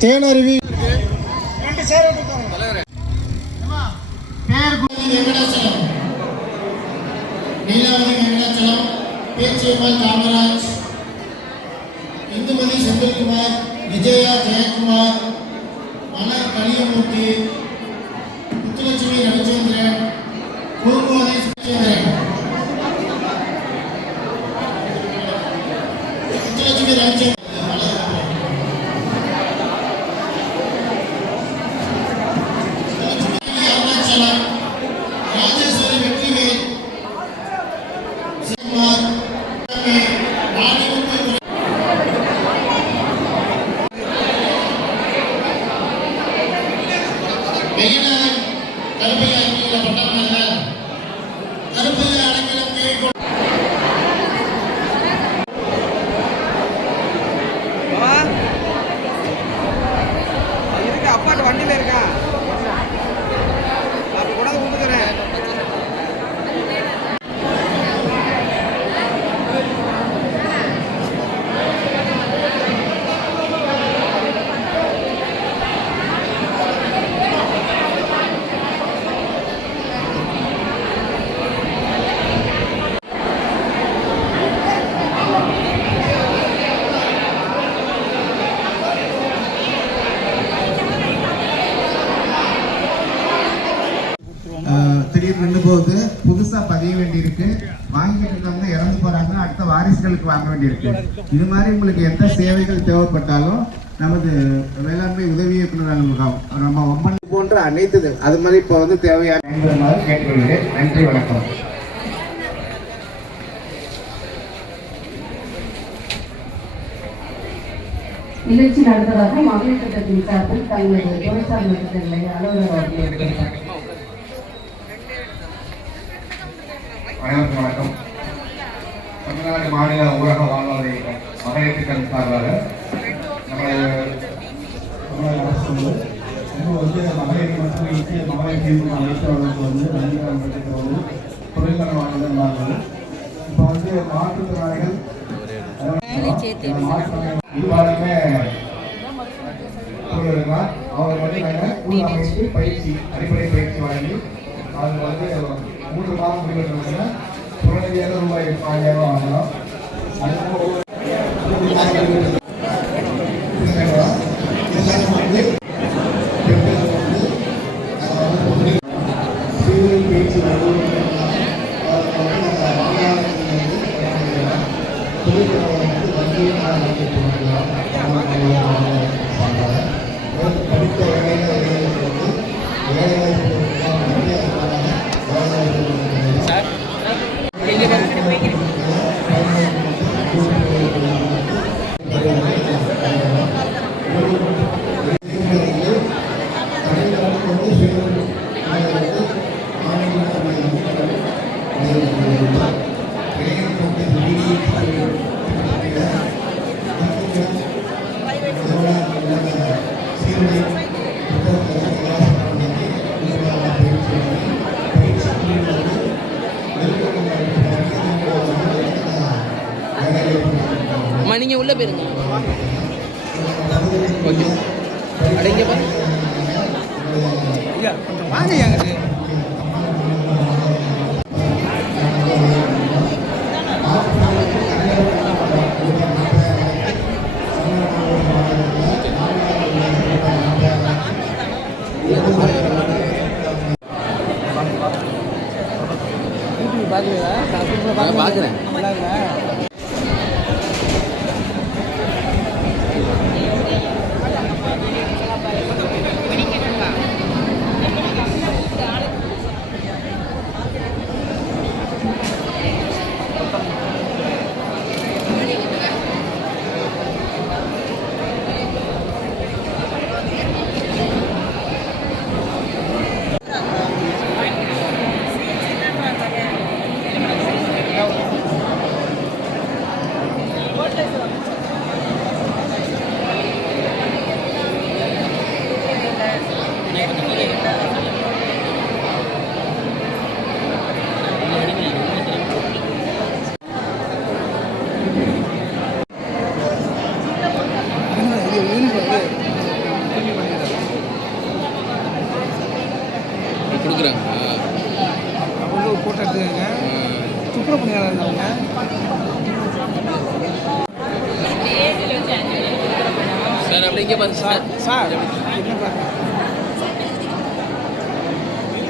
தேனருவி Neelavathi Venkatachalam Pechiammal Kamaraj Nobody உங்களுக்கு எந்த சேவைகள் தேவைப்பட்டாலும் நமது வேளாண்மை உதவி இயக்குனர் முகாம். நம்ம ஒம்மன் போன்ற அனைத்து அது மாதிரி இப்போ வந்து தேவையான கேட்டுக்கொள்கிறேன். நன்றி வணக்கம். நிகழ்ச்சி நடந்ததாக மகளிர் திட்டத்தின் சார்பில் தங்களது தொழிற்சாலை திட்டங்களை அலுவலர் அனைவருக்கும் வணக்கம். தமிழ்நாடு மாநில ஊரக வாழ்வாதார இயக்கம். மகளிர் திட்டம் சார்பாக வந்து மகளிர் மற்றும் இந்திய மகளிர் தீர்வு வந்து நன்றிகள் வந்து தொழில்நல வாழ்வுகள் இப்போ வந்து மாற்றுத்திறனாளிகள் இருபாலுமே சொல்லியிருக்கலாம் வந்து நாங்கள் அமைத்து பயிற்சி அடிப்படை பயிற்சி வழங்கி அவங்க வந்து மூன்று மாதம் முடிவெடுத்தோம்னா உடனடியாக ரூபாய் ஆயிரம் ரூபாய் வாங்கலாம் அதுக்கு ஒவ்வொரு உள்ளே போயிருங்க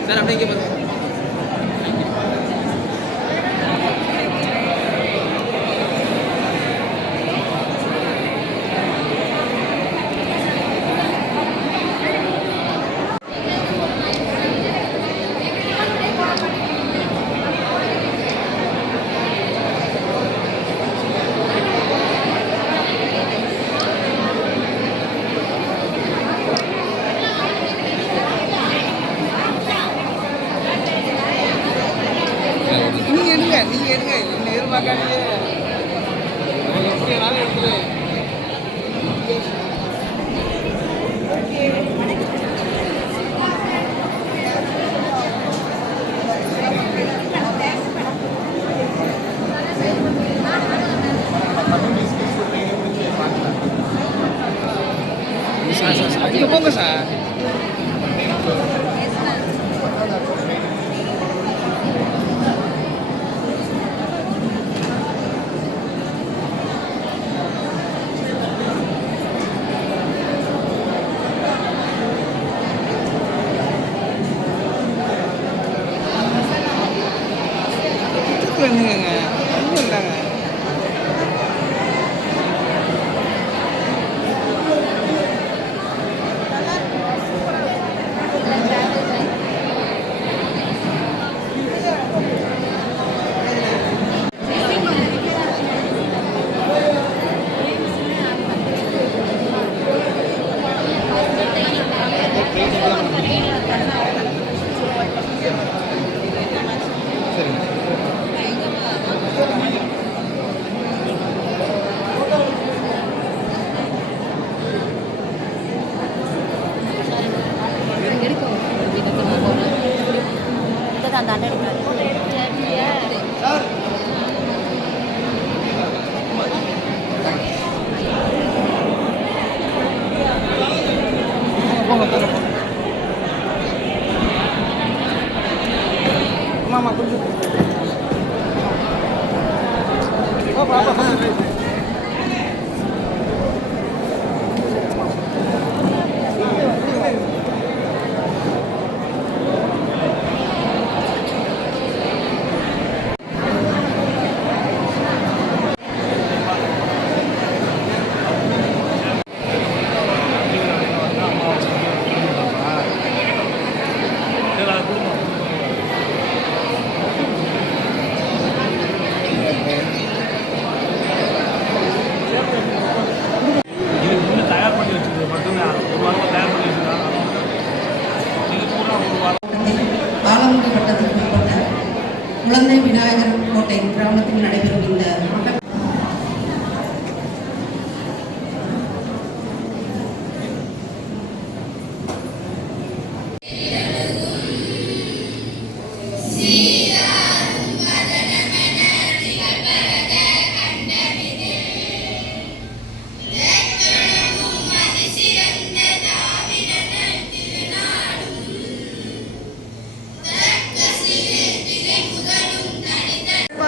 சார் அப்படியே இங்கே பாருங்க நீங்க எடுங்க நீங்க எடுங்க இந்த எதிர்பார்க்காதீங்க நான் எப்படி வேணாலும் எடுத்துருவேன் சார் சார் சார்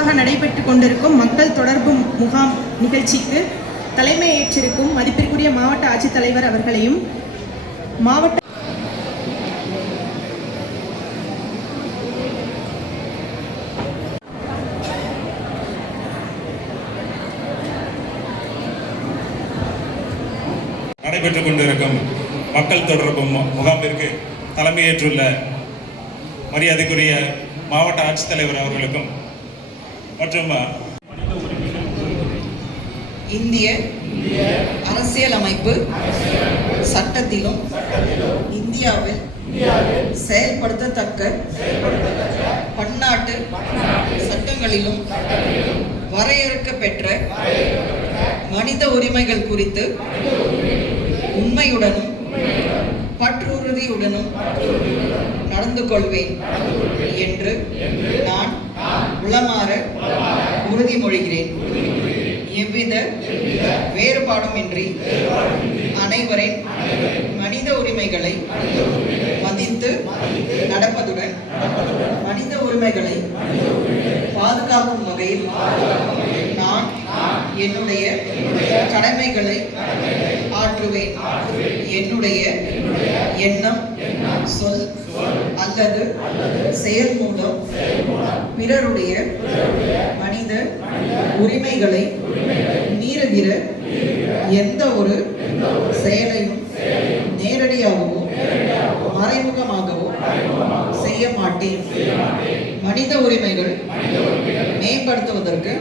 சிறப்பாக நடைபெற்று கொண்டிருக்கும் மக்கள் தொடர்பு முகாம் நிகழ்ச்சிக்கு தலைமை ஏற்றிருக்கும் மதிப்பிற்குரிய மாவட்ட ஆட்சித்தலைவர் அவர்களையும் மாவட்ட நடைபெற்றுக் கொண்டிருக்கும் மக்கள் தொடர்பு முகாமிற்கு தலைமையேற்றுள்ள மரியாதைக்குரிய மாவட்ட ஆட்சித்தலைவர் அவர்களுக்கும் மற்றும்? இந்திய அரசியலமைப்பு சட்டத்திலும் இந்தியாவில் செயல்படுத்தத்தக்க பன்னாட்டு சட்டங்களிலும் வரையறுக்கப்பெற்ற மனித உரிமைகள் குறித்து உண்மையுடனும் பற்றுறுதியுடனும் நடந்து கொள்வேன் என்று நான் உளமாற உறுதிமொழிகிறேன் எவ்வித வேறுபாடுமின்றி அனைவரின் மனித உரிமைகளை மதித்து நடப்பதுடன் மனித உரிமைகளை பாதுகாக்கும் வகையில் என்னுடைய கடமைகளை ஆற்றுவேன். என்னுடைய எண்ணம் சொல் அல்லது செயல் மூலம் பிறருடைய மனித உரிமைகளை மீறுகிற எந்த ஒரு செயலையும் நேரடியாகவோ மறைமுகமாகவோ செய்ய மாட்டேன். மனித உரிமைகள் மேம்படுத்துவதற்கு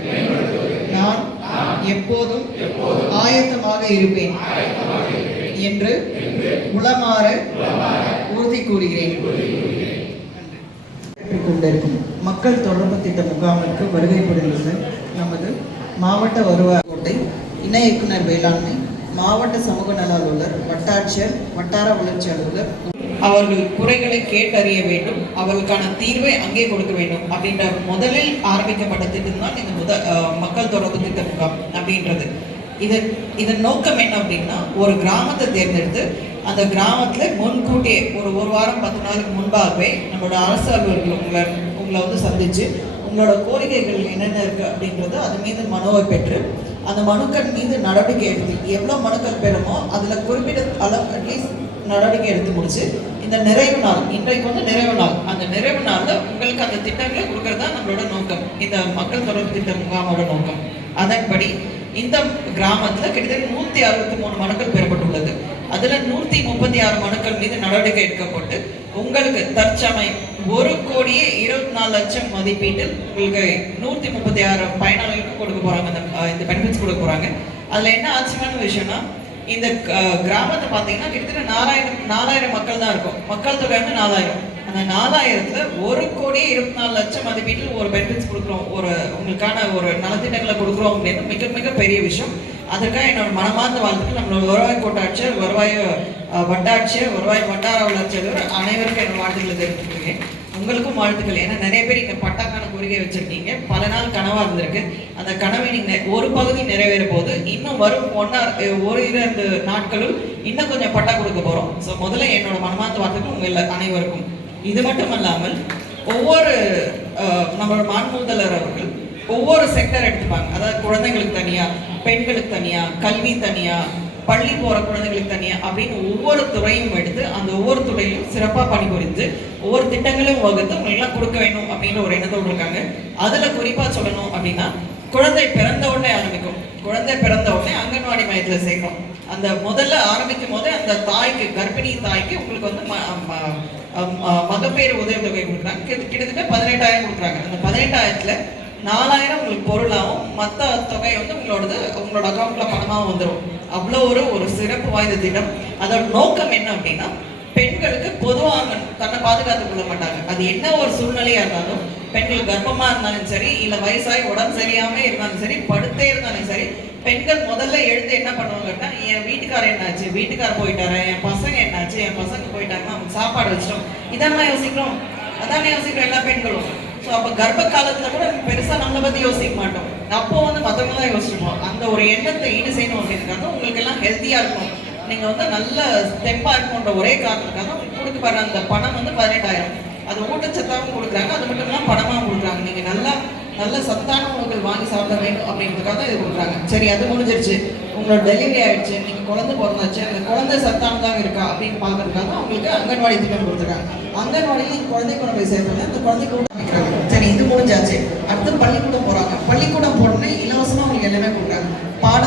எப்போதும் ஆயத்தமாக இருப்பேன் என்று உளமாற உறுதி கூறுகிறேன். கொண்டிருக்கும் மக்கள் தொடர்பு திட்ட முகாமிற்கு வருகை புரிந்துள்ள நமது மாவட்ட வருவாய் கோட்டை இணை இயக்குனர் வேளாண்மை மாவட்ட சமூக நல அலுவலர் வட்டாட்சியர் வட்டார வளர்ச்சி அலுவலர் அவர்கள் குறைகளை கேட்டறிய வேண்டும். அவர்களுக்கான தீர்வை அங்கே கொடுக்க வேண்டும். அப்படின்ற முதலில் ஆரம்பிக்கப்பட்ட திட்டம் தான் இந்த முத மக்கள் தொடர்பு திட்ட முகாம் அப்படின்றது. இதன் இதன் நோக்கம் என்ன அப்படின்னா ஒரு கிராமத்தை தேர்ந்தெடுத்து அந்த கிராமத்தில் முன்கூட்டியே ஒரு ஒரு வாரம் பத்து நாளுக்கு முன்பாகவே நம்மளோட அரசு அலுவலர்கள் உங்களை உங்களை வந்து சந்திச்சு உங்களோட கோரிக்கைகள் என்னென்ன இருக்குது அப்படின்றது அது மீது மனுவை பெற்று அந்த மனுக்கள் மீது நடவடிக்கை எடுத்து எவ்வளோ மனுக்கள் பெறுமோ அதில் குறிப்பிட்ட அளவு அட்லீஸ்ட் நடவடிக்கை எடுத்து முடிச்சு இந்த நிறைவு நாள் இன்றைக்கு வந்து நிறைவு நாள். அந்த நிறைவு நாளில் உங்களுக்கு அந்த திட்டங்களை கொடுக்கறது தான் நம்மளோட நோக்கம். இந்த மக்கள் தொடர்பு திட்ட முகாமோட நோக்கம். அதன்படி இந்த கிராமத்துல கிட்டத்தட்ட நூத்தி அறுபத்தி மூணு மனுக்கள் பெறப்பட்டுள்ளது. அதுல நூற்றி முப்பத்தி ஆறு மனுக்கள் மீது நடவடிக்கை எடுக்கப்பட்டு உங்களுக்கு தற்சமயம் ஒரு கோடியே இருபத்தி நாலு லட்சம் மதிப்பீட்டில் உங்களுக்கு நூற்றி முப்பத்தி ஆறு பயனாளிகளுக்கு கொடுக்க போகிறாங்க அந்த இந்த பெனிஃபிட்ஸ் கொடுக்க போகிறாங்க அதில் என்ன ஆச்சரியமான விஷயம்னா இந்த கிராமத்தை பார்த்தீங்கன்னா கிட்டத்தட்ட நாலாயிரம் நாலாயிரம் மக்கள் தான் இருக்கும். மக்கள் தொகை வந்து நாலாயிரம். அந்த நாலாயிரத்துல ஒரு கோடி இருபத்தி நாலு லட்சம் மதிப்பீட்டில் ஒரு பெனிஃபிட்ஸ் கொடுக்குறோம். ஒரு உங்களுக்கான ஒரு நலத்திட்டங்களை கொடுக்குறோம் அப்படின்னு மிக மிக பெரிய விஷயம். அதற்காக என்னோட மனமார்ந்த வாழ்த்துக்கள். நம்மளோட வருவாய் கோட்டாட்சியர் வருவாய் வட்டாட்சியர் வருவாய் வட்டார வளர்ச்சியர் அனைவருக்கும் என்னோட வாழ்த்துக்களை தெரிவித்துக்கிறேன் உங்களுக்கும் வாழ்த்துக்கள். ஏன்னா நிறைய பேர் இந்த பட்டாக்கான கோரிக்கை வச்சிருக்கீங்க. பல நாள் கனவா இருந்திருக்கு. அந்த கனவை நீங்க ஒரு பகுதி நிறைவேற போது இன்னும் வரும் ஒன்னா ஒரு இரண்டு நாட்களும் இன்னும் கொஞ்சம் பட்டா கொடுக்க போறோம். ஸோ முதல்ல என்னோட மனமார்ந்த வாழ்த்துக்கள் உங்க அனைவருக்கும். இது மட்டும் அல்லாமல் ஒவ்வொரு நம்மளோட மாண்புதலர் அவர்கள் ஒவ்வொரு செக்டர் எடுத்துப்பாங்க. அதாவது குழந்தைங்களுக்கு தனியா பெண்களுக்கு தனியா கல்வி தனியா பள்ளி போகிற குழந்தைகளுக்கு தனியாக அப்படின்னு ஒவ்வொரு துறையும் எடுத்து அந்த ஒவ்வொரு துறையிலும் சிறப்பாக பணிபுரிந்து ஒவ்வொரு திட்டங்களும் வகுத்து உங்களுக்குலாம் கொடுக்க வேணும் அப்படின்னு ஒரு எண்ணத்தோடு இருக்காங்க. அதில் குறிப்பாக சொல்லணும் அப்படின்னா குழந்தை பிறந்த உடனே ஆரம்பிக்கும். குழந்தை பிறந்த உடனே அங்கன்வாடி மையத்தில் சேர்க்கணும். அந்த முதல்ல ஆரம்பிக்கும் போது அந்த தாய்க்கு கர்ப்பிணி தாய்க்கு உங்களுக்கு வந்து ம- ம- ம- மகப்பேறு உதவித்தொகை கொடுக்குறாங்க. கிட்ட- கிட்டத்தட்ட பதினெட்டாயிரம் கொடுக்குறாங்க. அந்த பதினெட்டாயிரத்தில் நாலாயிரம் உங்களுக்கு பொருளாகவும் மற்ற தொகை வந்து உங்களோடது உங்களோட அக்கௌண்ட்ல பணமாகவும் வந்துடும் அவ்வளோ ஒரு ஒரு சிறப்பு வாய்ந்த திட்டம். அதோட நோக்கம் என்ன அப்படின்னா பெண்களுக்கு பொதுவாக தன்னை பாதுகாத்துக் கொள்ள மாட்டாங்க. அது என்ன ஒரு சூழ்நிலையா இருந்தாலும் பெண்கள் கர்ப்பமா இருந்தாலும் சரி இல்ல வயசாகி உடம்பு சரியாம இருந்தாலும் சரி படுத்தே இருந்தாலும் சரி பெண்கள் முதல்ல எழுந்து என்ன பண்ணுவாங்கன்னா என் வீட்டுக்காரர் என்னாச்சு? வீட்டுக்கார போயிட்டாரு என் பசங்க என்னாச்சு? என் பசங்க போயிட்டாங்கன்னா அவங்க சாப்பாடு வச்சிட்டோம். இதானே யோசிக்கிறோம். அதான் யோசிக்கிறோம் எல்லா பெண்களும். ஸோ அப்போ கர்ப்ப காலத்தில் கூட பெருசாக நம்மளை பற்றி யோசிக்க மாட்டோம். அப்போ வந்து மற்றவங்க தான் யோசிச்சுப்போம் அந்த ஒரு எண்ணத்தை ஈடு செய்யணும் அப்படின்றதுக்காக உங்களுக்கு எல்லாம் ஹெல்த்தியாக இருக்கும். நீங்கள் வந்து நல்ல ஸ்டெப்பாக இருக்கும்ன்ற ஒரே காரணத்துக்காக உங்களுக்கு கொடுத்து போற அந்த பணம் வந்து பதினெட்டாயிரம். அது ஊட்டச்சத்தாகவும் கொடுக்குறாங்க. அது மட்டும் இல்லாமல் பணமாகவும் கொடுக்குறாங்க. நீங்கள் நல்லா நல்ல சத்தான உணவுகள் வாங்கி சாப்பிட வேண்டும் அப்படின்றதுக்காக தான் இது கொடுக்குறாங்க. சரி அது முடிஞ்சிருச்சு. உங்களோட டெலிவரி ஆயிடுச்சு. நீங்கள் குழந்தை பிறந்தாச்சு. அந்த குழந்தை சத்தானதாக இருக்கா அப்படின்னு பார்க்கறதுக்காக உங்களுக்கு அங்கன்வாடி திட்டம் கொடுத்துருக்காங்க. அங்கன்வாடியில் நீங்க குழந்தை கொண்டு போய் சேர்த்தோன்னே அந்த குழந்தை கூட அமைக்கிறாங்க சரி இது முடிஞ்சாச்சு. அடுத்து பள்ளிக்கூடம் போறாங்க. பள்ளிக்கூடம் போனோடனே இலவசமா அவங்களுக்கு எல்லாமே கொடுக்குறாங்க. பாட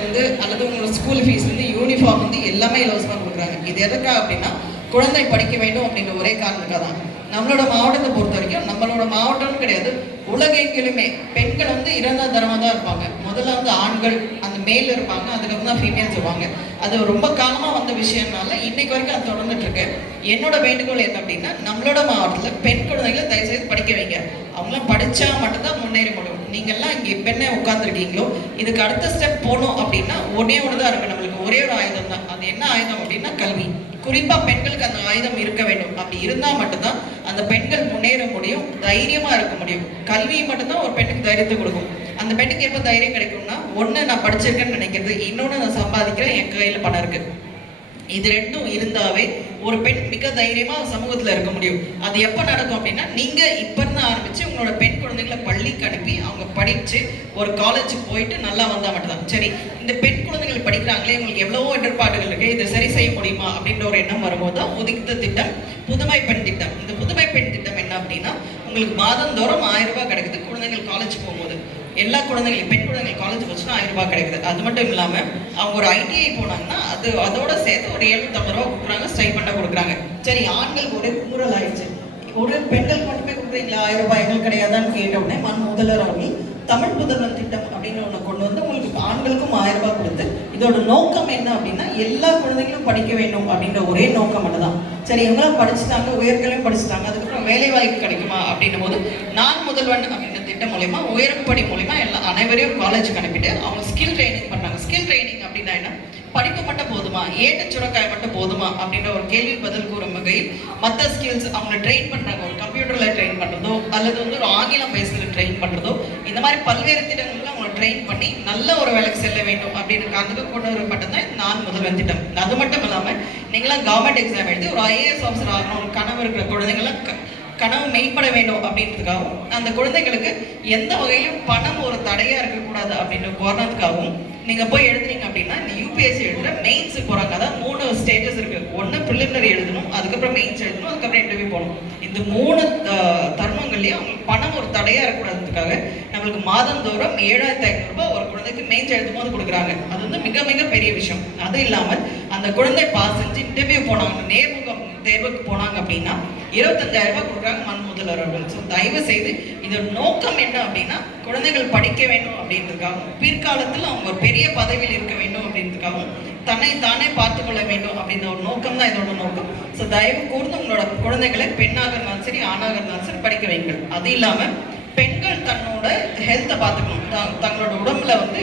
இருந்து அல்லது உங்களோட ஸ்கூல் ஃபீஸ் வந்து யூனிஃபார்ம் வந்து எல்லாமே இலவசமா கொடுக்குறாங்க. இது எதுக்காக அப்படின்னா குழந்தை படிக்க வேண்டும் அப்படின்ற ஒரே காரணத்துக்காக தான் நம்மளோட மாவட்டத்தை பொறுத்த வரைக்கும் நம்மளோட மாவட்டம்னு கிடையாது உலகெங்கிலுமே பெண்கள் வந்து இரண்டாம் தரமாக தான் இருப்பாங்க. முதல்ல வந்து ஆண்கள் அந்த மேல் இருப்பாங்க அதுக்கப்புறம் தான் ஃபீமேல்ஸ் இருப்பாங்க அது ரொம்ப காலமாக வந்த விஷயம்னால இன்னைக்கு வரைக்கும் அது தொடர்ந்துட்டு இருக்கு என்னோட வேண்டுகோள் என்ன அப்படின்னா நம்மளோட மாவட்டத்தில் பெண் குழந்தைகளை தயவுசெய்து படிக்க வைங்க. அவங்களாம் படித்தா மட்டும்தான் முன்னேற முடியும். நீங்கள்லாம் இங்கே இப்போ என்ன உட்காந்துருக்கீங்களோ இதுக்கு அடுத்த ஸ்டெப் போகணும் அப்படின்னா ஒன்றே ஒன்று தான் இருக்கு நம்மளுக்கு. ஒரே ஒரு ஆயுதம் தான் அது என்ன ஆயுதம் அப்படின்னா கல்வி. குறிப்பாக பெண்களுக்கு அந்த ஆயுதம் இருக்க வேண்டும். அப்படி இருந்தால் மட்டும்தான் அந்த பெண்கள் முன்னேற முடியும் தைரியமாக இருக்க முடியும். கல்வி மட்டும்தான் ஒரு பெண்ணுக்கு தைரியத்தை கொடுக்கும். அந்த பெண்ணுக்கு எப்போ தைரியம் கிடைக்கும்னா ஒன்று நான் படிச்சிருக்கேன்னு நினைக்கிறது இன்னொன்று நான் சம்பாதிக்கிறேன் என் கையில் பணம் இருக்குது இது ரெண்டும் இருந்தாவே ஒரு பெண் மிக தைரியமா சமூகத்துல இருக்க முடியும். அது எப்ப நடக்கும் அப்படின்னா நீங்க இப்ப இருந்து ஆரம்பிச்சு உங்களோட பெண் குழந்தைகளை பள்ளிக்கு அனுப்பி அவங்க படிச்சு ஒரு காலேஜுக்கு போயிட்டு நல்லா வந்தா மட்டும்தான். சரி இந்த பெண் குழந்தைகள் படிக்கிறாங்களே உங்களுக்கு எவ்வளவோ இடர்பாடுகள் இருக்கு இதை சரி செய்ய முடியுமா அப்படின்ற ஒரு எண்ணம் வரும்போது தான் உதித்த திட்டம் புதுமை பெண் திட்டம். இந்த புதுமை பெண் திட்டம் என்ன அப்படின்னா உங்களுக்கு மாதந்தோறும் ஆயிரம் ரூபாய் கிடைக்குது. குழந்தைகள் காலேஜ் போகும்போது. எல்லா குழந்தைகளும் பெண் குழந்தைகள் காலேஜ் வச்சுன்னா ஆயிரம் ரூபாய் கிடைக்குது. அது மட்டும் இல்லாம அவங்க ஒரு ஐடிஐ போனாங்கன்னா அது அதோட சேர்த்து ஒரு ஏழுநூத்தம்பது ரூபா கொடுக்குறாங்க ஸ்டைப்பண்டா கொடுக்குறாங்க. சரி ஆண்களுக்கு ஒரே குமுறல் ஆயிடுச்சு. ஒரு பெண்கள் மட்டுமே கொடுக்குறீங்களா? ஆயிரம் ரூபாய் எங்களுக்கு கிடையாதான்னு கேட்ட உடனே மண் முதல்வர் அவர்கள் தமிழ் முதல்வர் திட்டம் அப்படின்னு ஒன்று கொண்டு வந்து உங்களுக்கு ஆண்களுக்கும் ஆயிரம் ரூபாய் கொடுத்து இதோட நோக்கம் என்ன அப்படின்னா எல்லா குழந்தைகளும் படிக்க வேண்டும் அப்படின்ற ஒரே நோக்கம் மட்டும்தான். சரி இவங்களாம் படிச்சுட்டாங்க உயர்கல்வியும் படிச்சுட்டாங்க அதுக்கப்புறம் வேலை வாய்ப்பு கிடைக்குமா அப்படின்னும் போது நான் முதல்வன் திட்டம் மூலயமா உயர்படி மூலயமா எல்லா அனைவரையும் காலேஜுக்கு அனுப்பிட்டு அவங்க ஸ்கில் ட்ரைனிங் பண்ணாங்க ஸ்கில் ட்ரைனிங் அப்படின்னா என்ன? படிப்பு மட்டும் போதுமா? ஏட்ட சுரக்காய் மட்டும் போதுமா? அப்படின்ற ஒரு கேள்வி பதில் கூறும் வகையில் மற்ற ஸ்கில்ஸ் அவங்க ட்ரெயின் பண்ணுறாங்க ஒரு கம்ப்யூட்டரில் ட்ரெயின் பண்ணுறதோ அல்லது வந்து ஒரு ஆங்கிலம் பேசுறது ட்ரெயின் பண்ணுறதோ இந்த மாதிரி பல்வேறு திட்டங்களில் அவங்களை ட்ரெயின் பண்ணி நல்ல ஒரு வேலைக்கு செல்ல வேண்டும் அப்படின்னு காரணத்துக்கு கொண்டு வரப்பட்டது தான் இந்த நான் முதல்வன் திட்டம். அது மட்டும் இல்லாமல் நீங்களாம் கவர்மெண்ட் எக்ஸாம் எழுதி ஒரு ஐஏஎஸ் ஆஃபீஸர் ஆகணும் ஒரு கனவு இருக்கிற குழந்தைங்களாம் க- கனவு மெய்ப்பட வேண்டும் அப்படின்றதுக்காகவும் அந்த குழந்தைகளுக்கு எந்த வகையிலும் பணம் ஒரு தடையா இருக்கக்கூடாது அப்படின்ற காரணத்துக்காகவும் நீங்க போய் எழுதுனீங்க அப்படின்னா இந்த யூபிஎஸ்சி எழுதுற மெயின்ஸ் போறாங்க. அதான் மூணு ஸ்டேஜஸ் இருக்கு. ஒன்னு ப்ரிலிமினரி எழுதணும் அதுக்கப்புறம் மெயின்ஸ் எழுதணும் அதுக்கப்புறம் இன்டர்வியூ போகணும். இந்த மூணு அஹ், அவங்களுக்கு பணம் ஒரு தடையா இருக்கக்கூடாதுக்காக நம்மளுக்கு மாதந்தோறும் ஏழாயிரத்தி ஐநூறு ரூபாய் ஒரு குழந்தைக்கு மெயின்ஸ் எழுதும் போது கொடுக்குறாங்க. அது வந்து மிக மிக பெரிய விஷயம். அது இல்லாமல் அந்த குழந்தை பாஸ் செஞ்சு இன்டர்வியூ போனாங்க நேர்முகம் தேர்வுக்கு போனாங்க அப்படின்னா இருபத்தஞ்சாயிரம் ரூபாய் கொடுக்குறாங்க மண் முதல்வர் அவர்கள். ஸோ தயவு செய்து இதோட நோக்கம் என்ன அப்படின்னா குழந்தைகள் படிக்க வேண்டும் அப்படின்றதுக்காகவும் பிற்காலத்தில் அவங்க பெரிய பதவியில் இருக்க வேண்டும் அப்படின்றதுக்காகவும் தன்னை தானே பார்த்து கொள்ள வேண்டும் அப்படின்ற ஒரு நோக்கம் தான் இதோட நோக்கம். ஸோ தயவு கூர்ந்து உங்களோட குழந்தைகளை பெண்ணாக இருந்தாலும் சரி ஆணாக இருந்தாலும் சரி படிக்க வைங்கள். அது இல்லாமல் பெண்கள் தன்னோட ஹெல்த்தை பார்த்துக்கணும். த- தங்களோட உடம்புல வந்து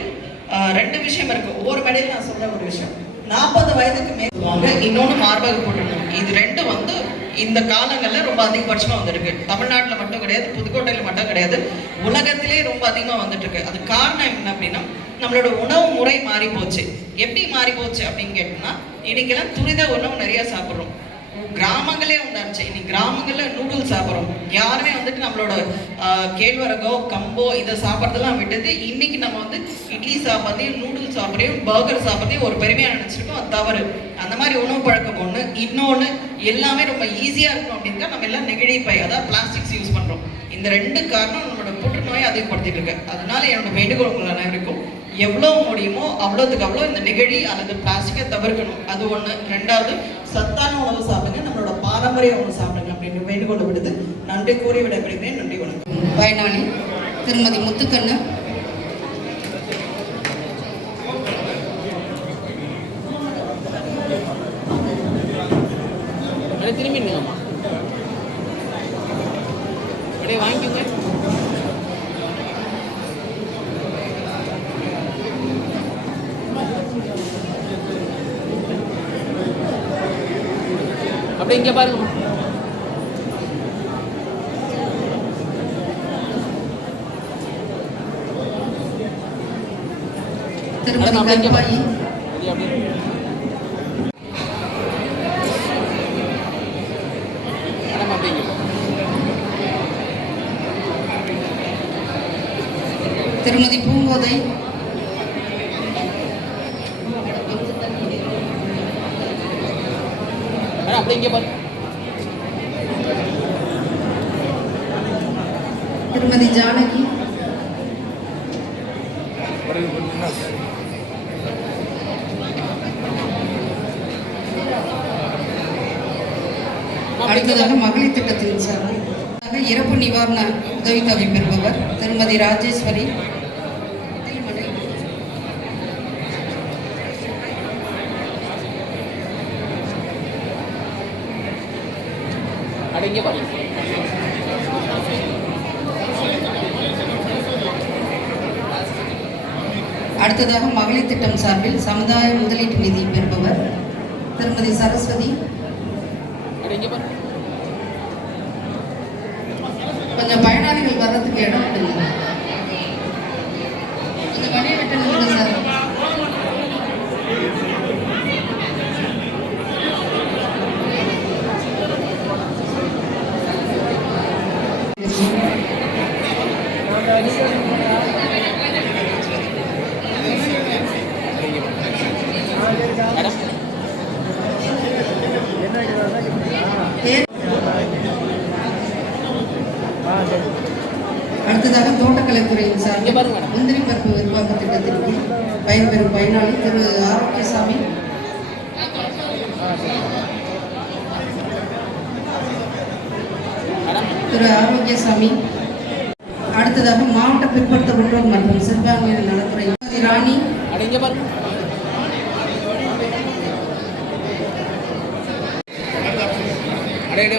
ரெண்டு விஷயம் இருக்கு. ஒவ்வொரு மேடையில் நான் சொல்ற ஒரு விஷயம். நாற்பது வயதுக்கு மேலுவாங்க இன்னொன்று மார்பக புற்றுநோய் இது ரெண்டும் வந்து இந்த காலங்களில் ரொம்ப அதிகபட்சமாக வந்துருக்கு. தமிழ்நாட்டில் மட்டும் கிடையாது புதுக்கோட்டையில் மட்டும் கிடையாது. உலகத்திலே ரொம்ப அதிகமாக வந்துட்டு இருக்கு அது காரணம் என்ன அப்படின்னா நம்மளோட உணவு முறை மாறி போச்சு எப்படி மாறி போச்சு அப்படின்னு கேட்டோம்னா இன்னைக்கெல்லாம் துரித உணவு நிறைய சாப்பிட்றோம். கிராமங்களே உண்டாச்சு இன்னைக்கு கிராமங்களில் நூடுல்ஸ் சாப்பிட்றோம். யாருமே வந்துட்டு நம்மளோட கேழ்வரகோ கம்போ இதை சாப்பிட்றதெல்லாம் விட்டது இன்னைக்கு நம்ம வந்து இட்லி சாப்பிட்றதையும் நூடுல்ஸ் சாப்பிட்றதையும் பர்கர் சாப்பிட்றதையும் ஒரு பெருமையாக நினச்சிருக்கோம். அது தவறு. அந்த மாதிரி உணவு பழக்கம் ஒன்று இன்னொன்று எல்லாமே ரொம்ப ஈஸியாக இருக்கும் அப்படின்னு நம்ம எல்லாம் நெகிழி பை அதாவது பிளாஸ்டிக்ஸ் யூஸ் பண்ணுறோம் இந்த ரெண்டு காரணம் நம்மளோட புற்றுநோயை அதிகப்படுத்திட்டு இருக்கு. அதனால என்னோட வேண்டுகோள் உங்கள் அனைவருக்கும் எவ்வளோ முடியுமோ அவ்வளோத்துக்கு அவ்வளோ இந்த நெகிழி அல்லது பிளாஸ்டிக்கை தவிர்க்கணும். அது ஒன்று ரெண்டாவது சத்தான உணவு சாப்பிடுங்க நம்மளோட பாரம்பரிய உணவு சாப்பிடுங்க அப்படின்னு வேண்டுகோள் விடுது நன்றி கூறி விடைபெறுகிறேன். நன்றி வணக்கம். பயனாளி திருமதி முத்துக்கண்ணு. திருமதி மேடம், அப்படியே இங்கே கருப்பாயி அப்படியே அப்படியே மேடம் அப்படியே இங்கே திருமதி பூங்கோதை மேடம் அப்படியே இங்கே பாருங்க திருமதி ஜானகி அடுத்ததாக மகளிர் திட்டத்தின் சார்பில் இறப்பு நிவாரண உதவித்தொகை பெறுபவர் திருமதி ராஜேஸ்வரி. அப்படியே இங்கே பாருங்க அடுத்ததாக மகளிர் திட்டம் சார்பில் சமுதாய முதலீட்டு நிதி பெறுபவர் திருமதி சரஸ்வதி. கொஞ்சம் பயனாளிகள் வர்றதுக்கு இடம். மேடம் திரு ஆரோக்கியசாமி அடுத்ததாக மாவட்ட பிற்படுத்தப்பட்டோர் மற்றும் சிறுபான்மையினர் நலத்துறை ராணி. அட இங்க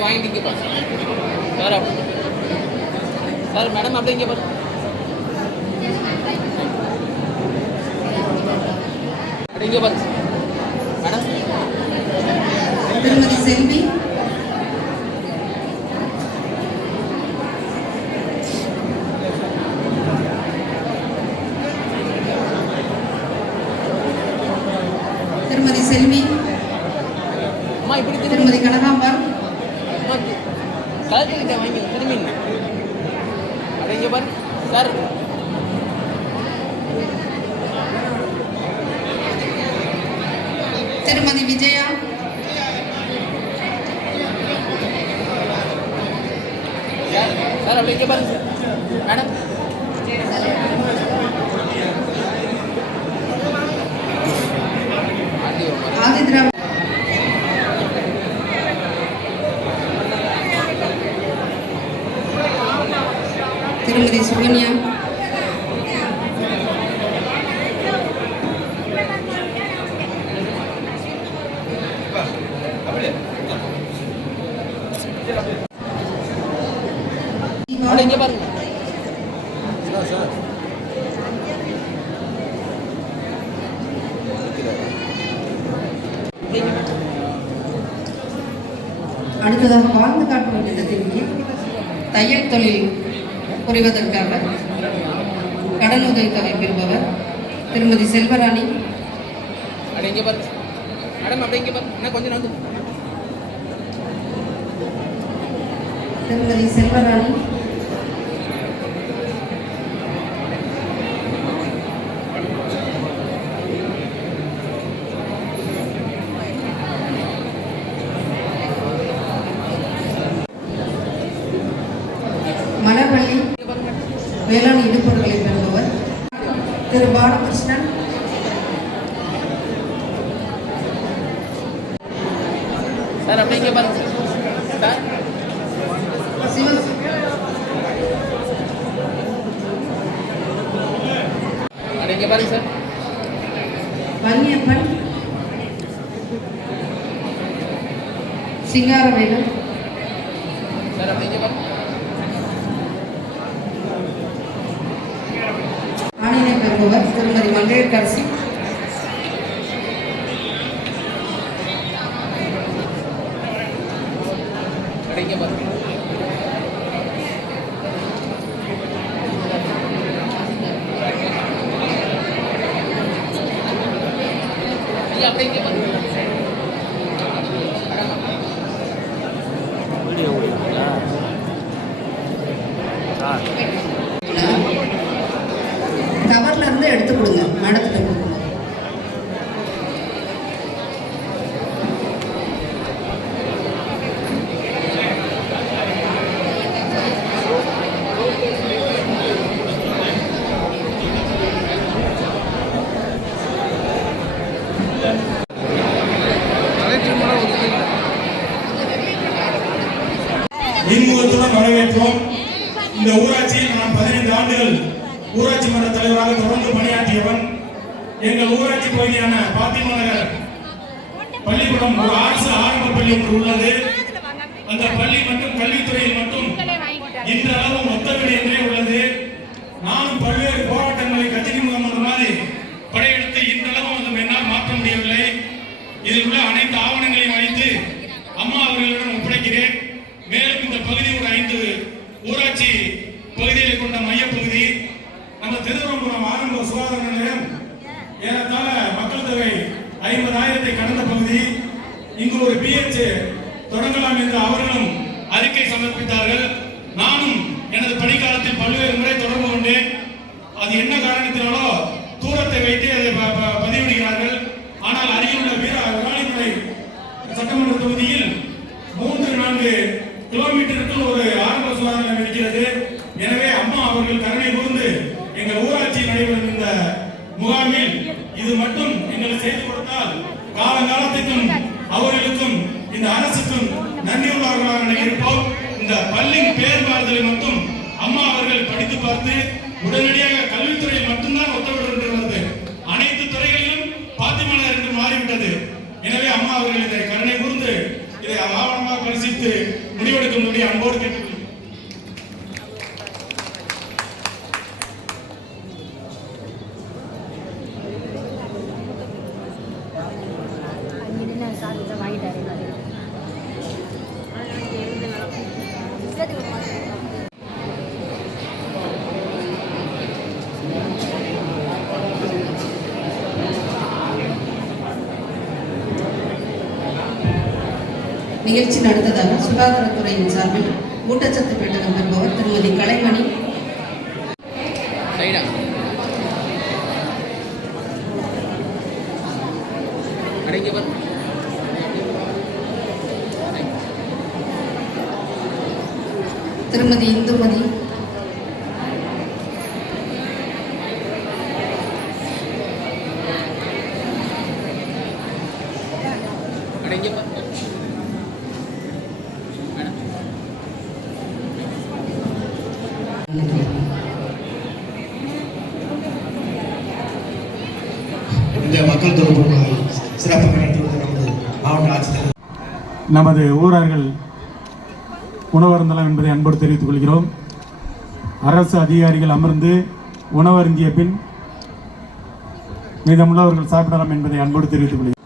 வாங்கிட்டு சார் சார் மேடம் அப்படிங்க பாரு. அட இங்க பாரு மேடம் திருமதி செல்வி திருமதி செல்வி அம்மா இப்படி திரும்பி திருமதி கனகாம்பாள் அம்மா கலக்கிட்ட வாங்கி திரும்பி அட இங்க பாரு சார் திருமதி விஜயா சார் அப்படி அப்படியே பாருங்க சார் மேடம் ஆண்டி ஒரு மாதிரி. ஆதித்ரா திருமதி சுகன்யா அட இங்க பாருங்க அடுத்ததாக வாழ்ந்து காட்டும் திட்டத்தின் கீழ் தையல் தொழில் புரிவதற்காக கடன் உதவித்தொகை பெறுபவர் திருமதி செல்வராணி. அட இங்க பாருங்க மேடம் அப்படியே இங்க பாருங்க என்ன கொஞ்சம் வந்து திருமதி செல்வராணி மலர்வள்ளி வேளாண் இடுபொருட்களை பெறுபவர் திரு பாலகிருஷ்ணன் சார் அப்படியே இங்க பாருங்க சார் சிவ அட இங்க பாருங்க சார் வன்னியப்பன் சிங்காரவேலு சார் அப்படியே ஆணினை பெறுபவர் திருமதி மங்கையர்கரசி எங்கள் பாத்திமா நகர் பள்ளிக்கூடம் ஒரு அரசு ஆரம்ப பள்ளி ஒன்று உள்ளது அந்த பள்ளி மற்றும் கல்வித்துறையில் மட்டும் இன்றளவு மொத்தவிடு என்றே உள்ளது நானும் பல்வேறு போராட்டங்களை கட்சி முகமது மாதிரி படையெடுத்து இன்றளவும் அது என்னால் மாற்ற முடியவில்லை இதில் உள்ள அனைத்து ஆவணங்களையும் வைத்து அம்மா அவர்களிடம் ஒப்படைக்கிறேன் மேலும் இந்த பகுதி ஒரு ஐந்து ஊராட்சி பகுதிகளை கொண்ட மையப்பகுதி நம்ம திருவனந்தபுரம் ஆரம்ப சுகாதார நிலையம் ஏறத்தாழ மக்கள் தொகை ஐம்பதாயிரத்தை கடந்த பகுதி இங்கு தொடங்கலாம் என்று அவர்களும் அறிக்கை சமர்ப்பித்தார்கள். நானும் எனது பணிக்காலத்தில் பல்வேறு முறை தொடர்பு கொண்டேன். அது என்ன காரணத்தினாலோ தூரத்தை வைத்து அதை ப- ப- பதிவிடுகிறார்கள். ஆனால் அருகிலுள்ள வீர விராலிமலை சட்டமன்ற தொகுதியில் மூன்று நான்கு கிலோமீட்டருக்குள் ஒரு ஆரம்ப சுகாதார நிலையம் இருக்கிறது. எனவே அம்மா அவர்கள் கருணை கூர்ந்து முகாமில் இது மட்டும் எங்களுக்கு செய்து கொடுத்தால் காலங்காலத்துக்கும் அவர்களுக்கும் இந்த அரசுக்கும் நன்றியுள்ளவர்களாக இருப்போம் இந்த பள்ளியின் மாறுதலை மட்டும் அம்மா அவர்கள் படித்து பார்த்து உடனடியாக கல்வித்துறையில் மட்டும்தான் ஒத்தவிடுகின்றது. அனைத்து துறைகளிலும் பாத்திமலர் என்று மாறிவிட்டது. எனவே அம்மா அவர்கள் இதை கருணை கூர்ந்து இதை ஆவணமாக பரிசீலித்து முடிவெடுக்கும்படி அன்போடு கேட்டுக்கொள்கிறேன். நிகழ்ச்சி நடந்ததாக சுகாதாரத்துறையின் சார்பில் ஊட்டச்சத்து பெட்டகம் பெறுபவர் திருமதி கலைமணி சைடா அடங்கி பாரு திருமதி இந்துமதி அடங்கி பாரு மேடம் இந்த மக்கள் தொடர்பு சிறப்பாக நடத்துவது நமது மாவட்ட ஆட்சித்தலைவர். நமது ஊரார்கள் உணவருந்தலாம் என்பதை அன்போடு தெரிவித்துக் கொள்கிறோம். அரசு அதிகாரிகள் அமர்ந்து உணவருந்திய பின் மீதமுள்ளவர்கள் சாப்பிடலாம் என்பதை அன்போடு தெரிவித்துக் கொள்கிறோம்.